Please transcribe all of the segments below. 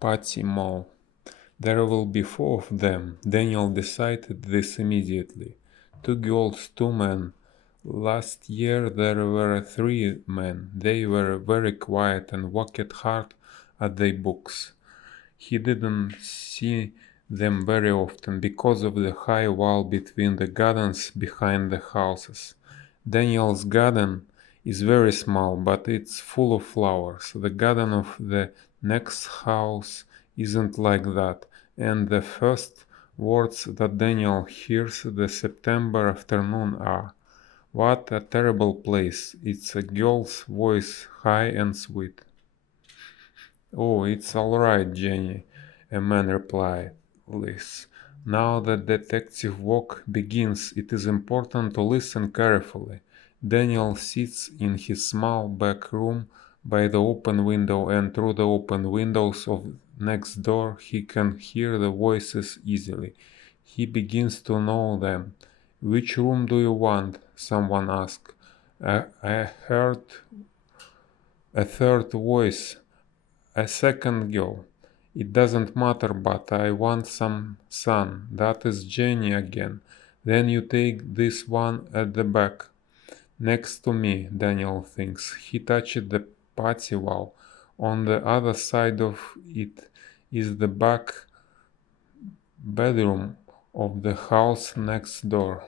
Patty Mo. There will be 4 of them. Daniel decided this immediately. 2 girls, 2 men. Last year there were 3 men. They were very quiet and worked hard at their books. He didn't see them very often because of the high wall between the gardens behind the houses. Daniel's garden is very small, but it's full of flowers. The garden of the next house isn't like that, and the first words that Daniel hears the September afternoon are, "What a terrible place." It's a girl's voice, high and sweet. "Oh, it's all right, Jenny," a man replied. "Liz, now the detective work begins. It is important to listen carefully." Daniel sits in his small back room by the open window, and through the open windows of next door he can hear the voices easily. He begins to know them. "Which room do you want?" someone asked. I heard a third voice. "A second girl." "It doesn't matter, but I want some sun." "That is Jenny again." "Then you take this one at the back." "Next to me," Daniel thinks. He touched the patio wall. On the other side of it is the back bedroom of the house next door.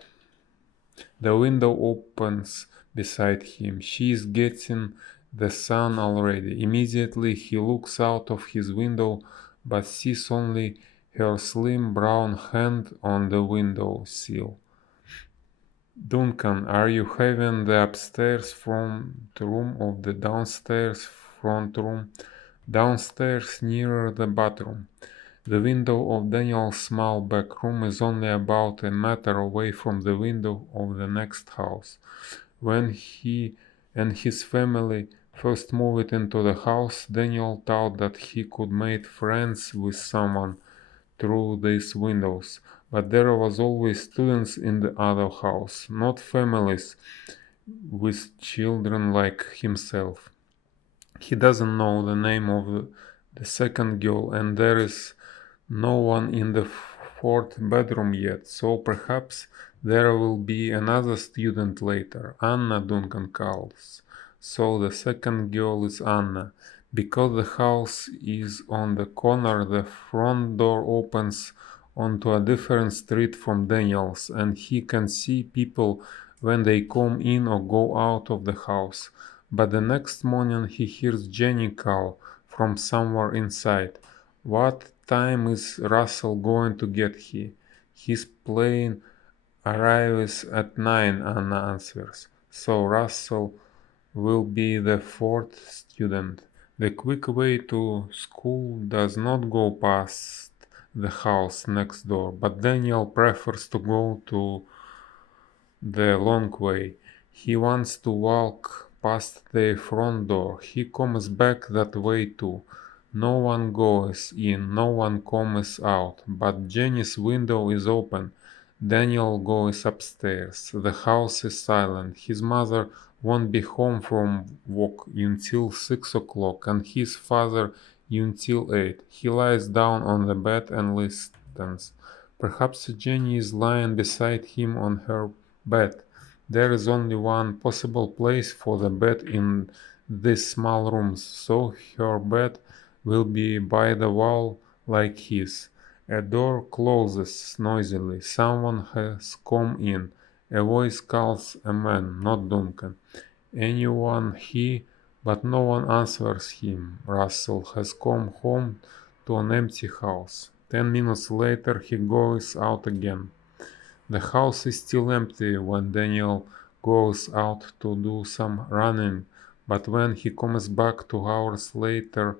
The window opens beside him. She is getting the sun already. Immediately he looks out of his window, but sees only her slim brown hand on the window sill. "Duncan, are you having the upstairs front room or the downstairs front room?" "Downstairs, nearer the bathroom." The window of Daniel's small back room is only about a meter away from the window of the next house. When he and his family first moved into the house, Daniel thought that he could make friends with someone through these windows, but there was always students in the other house, not families with children like himself. He doesn't know the name of the second girl, and there is no one in the fourth bedroom yet, so perhaps there will be another student later. "Anna," Duncan calls. So the second girl is Anna. Because the house is on the corner, the front door opens onto a different street from Daniel's, and he can see people when they come in or go out of the house. But the next morning he hears Jenny call from somewhere inside. "What time is Russell going to get here?" "His plane arrives at 9, Anna answers. "So Russell will be the fourth student." The quick way to school does not go past the house next door, but Daniel prefers to go to the long way. He wants to walk past the front door. He comes back that way too. No one goes in, no one comes out, but Jenny's window is open. Daniel goes upstairs. The house is silent. His mother won't be home from work until 6 o'clock, and his father until 8. He lies down on the bed and listens. Perhaps Jenny is lying beside him on her bed. There is only one possible place for the bed in these small rooms, so her bed will be by the wall like his. A door closes noisily. Someone has come in. A voice calls a man, not Duncan. "Anyone here?" But no one answers him. Russell has come home to an empty house. 10 minutes later he goes out again. The house is still empty when Daniel goes out to do some running, but when he comes back 2 hours later,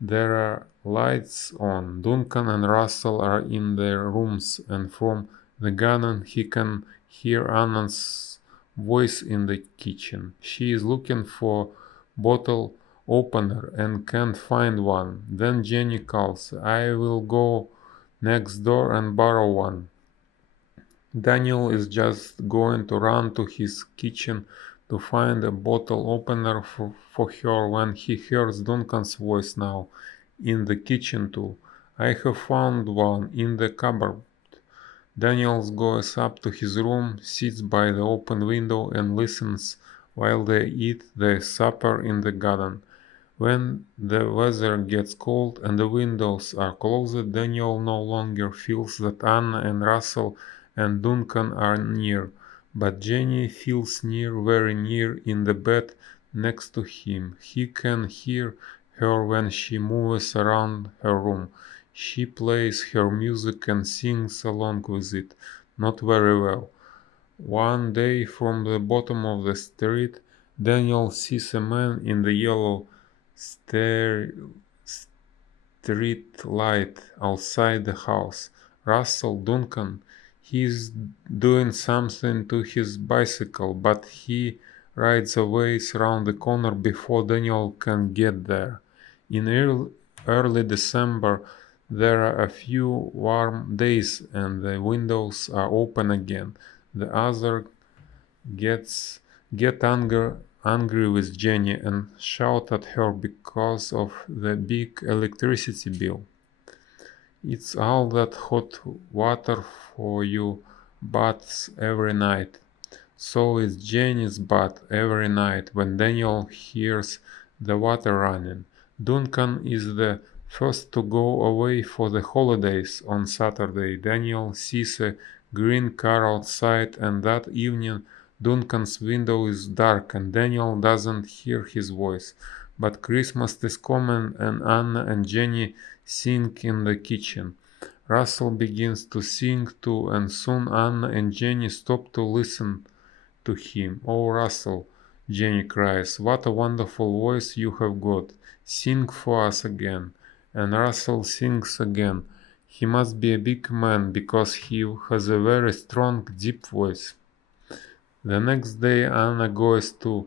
there are lights on. Duncan and Russell are in their rooms, and from the garden he can hear Anna's voice in the kitchen. She is looking for bottle opener and can't find one. Then Jenny calls, "I will go next door and borrow one." Daniel is just going to run to his kitchen to find a bottle opener for her when he hears Duncan's voice now. in the kitchen too. I have found one in the cupboard. Daniel goes up to his room, sits by the open window and listens while they eat their supper in the garden. When the weather gets cold and the windows are closed, Daniel no longer feels that Anna and Russell and Duncan are near, but Jenny feels near, very near, in the bed next to him. He can hear her when she moves around her room. She plays her music and sings along with it, not very well. One day from the bottom of the street, Daniel sees a man in the yellow stair street light outside the house. Russell Duncan. He's doing something to his bicycle, but he rides away around the corner before Daniel can get there. In early December, there are a few warm days and the windows are open again. The other gets get angry with Jenny and shout at her because of the big electricity bill. It's all that hot water for you baths every night. So is Jenny's bath every night when Daniel hears the water running. Duncan is the first to go away for the holidays on Saturday. Daniel sees a green car outside, and that evening Duncan's window is dark and Daniel doesn't hear his voice. But Christmas is coming and Anna and Jenny sing in the kitchen. Russell begins to sing too, and soon Anna and Jenny stop to listen to him. "Oh, Russell," Jenny cries, "what a wonderful voice you have got. Sing for us again." And Russell sings again. He must be a big man because he has a very strong, deep voice. The next day Anna goes to.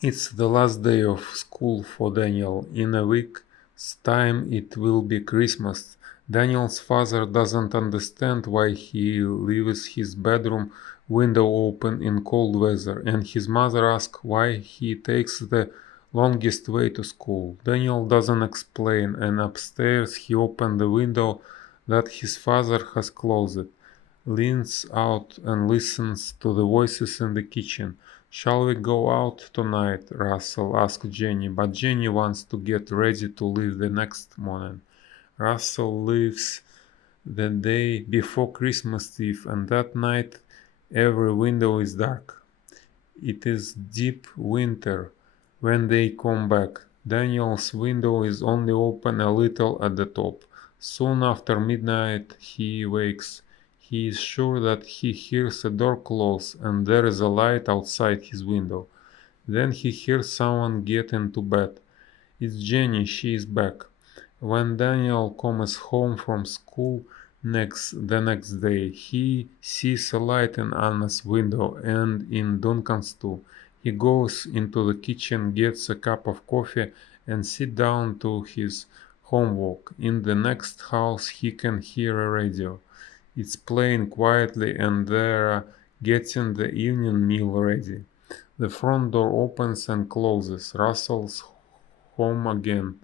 It's the last day of school for Daniel. In a week's time it will be Christmas. Daniel's father doesn't understand why he leaves his bedroom window open in cold weather, and his mother asks why he takes the longest way to school. Daniel doesn't explain, and upstairs he opens the window that his father has closed, leans out and listens to the voices in the kitchen. "Shall we go out tonight?" Russell asks Jenny, but Jenny wants to get ready to leave the next morning. Russell leaves the day before Christmas Eve, and that night every window is dark. It is deep winter when they come back. Daniel's window is only open a little at the top. Soon after midnight he wakes. He is sure that he hears a door close and there is a light outside his window. Then he hears someone get into bed. It's Jenny, she is back. When Daniel comes home from school the next day, he sees a light in Anna's window and in Duncan's too. He goes into the kitchen, gets a cup of coffee, and sits down to his homework. In the next house he can hear a radio. It's playing quietly and they're getting the evening meal ready. The front door opens and closes. Russell's home again.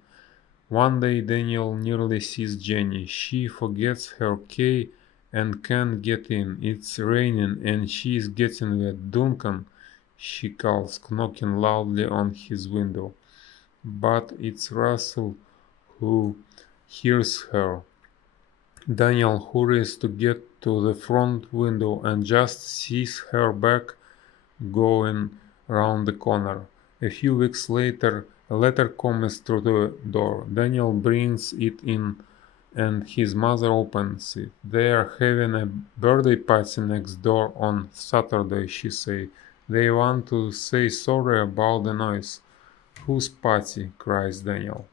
One day Daniel nearly sees Jenny. She forgets her key and can't get in. It's raining and she is getting wet. "Duncan," she calls, knocking loudly on his window. But it's Russell who hears her. Daniel hurries to get to the front window and just sees her back going round the corner. A few weeks later, a letter comes through the door. Daniel brings it in and his mother opens it. "They are having a birthday party next door on Saturday," she says. "They want to say sorry about the noise." "Whose party?" cries Daniel.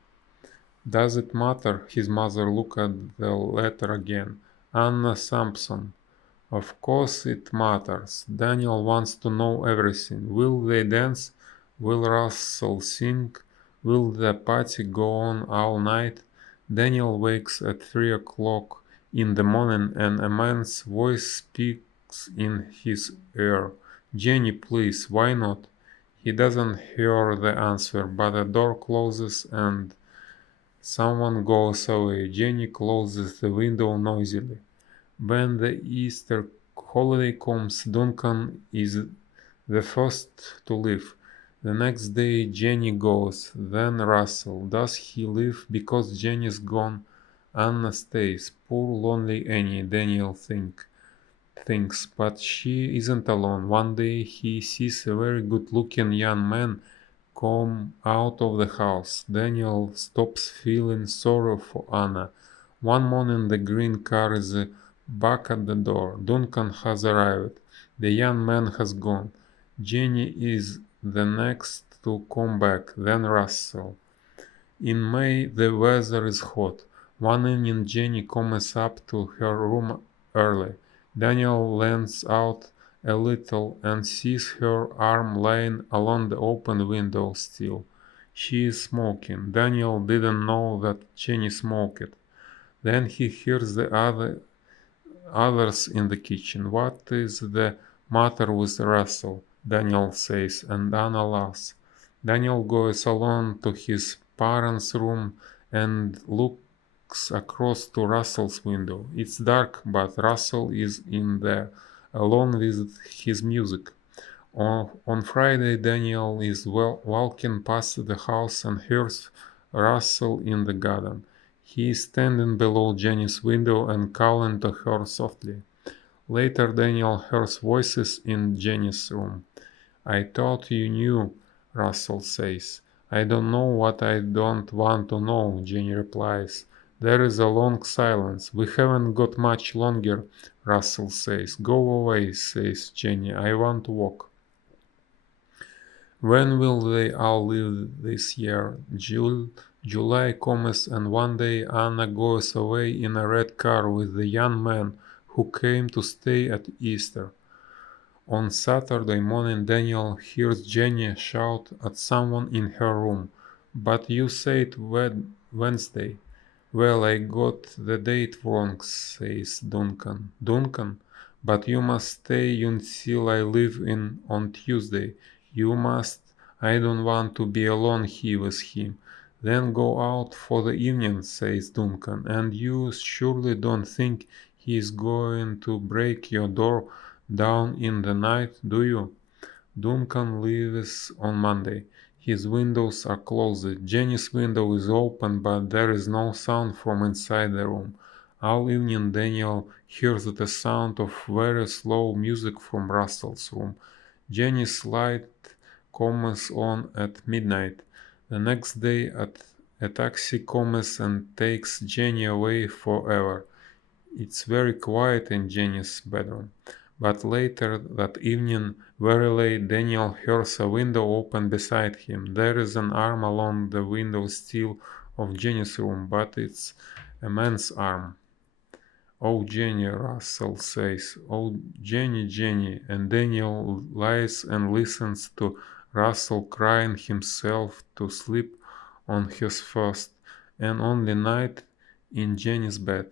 "Does it matter?" His mother looked at the letter again. "Anna Sampson." "Of course it matters. Daniel wants to know everything. Will they dance? Will Russell sing? Will the party go on all night?" Daniel wakes at 3 o'clock in the morning and a man's voice speaks in his ear. "Jenny, please, why not?" He doesn't hear the answer, but the door closes and Someone goes away. Jenny closes the window noisily. When the Easter holiday comes, Duncan is the first to leave. The next day Jenny goes, then Russell. Does he leave because Jenny's gone? Anna stays. Poor lonely Annie, Daniel thinks, but she isn't alone. One day he sees a very good-looking young man come out of the house. Daniel stops feeling sorrow for Anna. One morning the green car is back at the door. Duncan has arrived. The young man has gone. Jenny is the next to come back, then Russell. In May the weather is hot. One evening Jenny comes up to her room early. Daniel leans out a little and sees her arm lying along the open window sill. She is smoking. Daniel didn't know that Jenny smoked. Then he hears the others in the kitchen. What is the matter with Russell? Daniel says, and Anna laughs. Daniel goes alone to his parents' room and looks across to Russell's window. It's dark, but Russell is in there, alone with his music. On Friday, Daniel is walking past the house and hears Russell in the garden. He is standing below Jenny's window and calling to her softly. Later, Daniel hears voices in Jenny's room. I thought you knew, Russell says. I don't know what I don't want to know, Jenny replies. There is a long silence. We haven't got much longer, Russell says. Go away, says Jenny. I want to walk. When will they all leave this year? July comes and one day Anna goes away in a red car with the young man who came to stay at Easter. On Saturday morning Daniel hears Jenny shout at someone in her room. But you said Wednesday. Well, I got the date wrong, says Duncan. Duncan? But you must stay until I leave in on Tuesday. You must. I don't want to be alone here with him. Then go out for the evening, says Duncan. And you surely don't think he is going to break your door down in the night, do you? Duncan leaves on Monday. His windows are closed. Jenny's window is open, but there is no sound from inside the room. All evening Daniel hears the sound of very slow music from Russell's room. Jenny's light comes on at midnight. The next day a taxi comes and takes Jenny away forever. It's very quiet in Jenny's bedroom. But later that evening, very late, Daniel hears a window open beside him. There is an arm along the window sill of Jenny's room, but it's a man's arm. Oh, Jenny, Russell says. Oh, Jenny, Jenny. And Daniel lies and listens to Russell crying himself to sleep on his first and only night in Jenny's bed.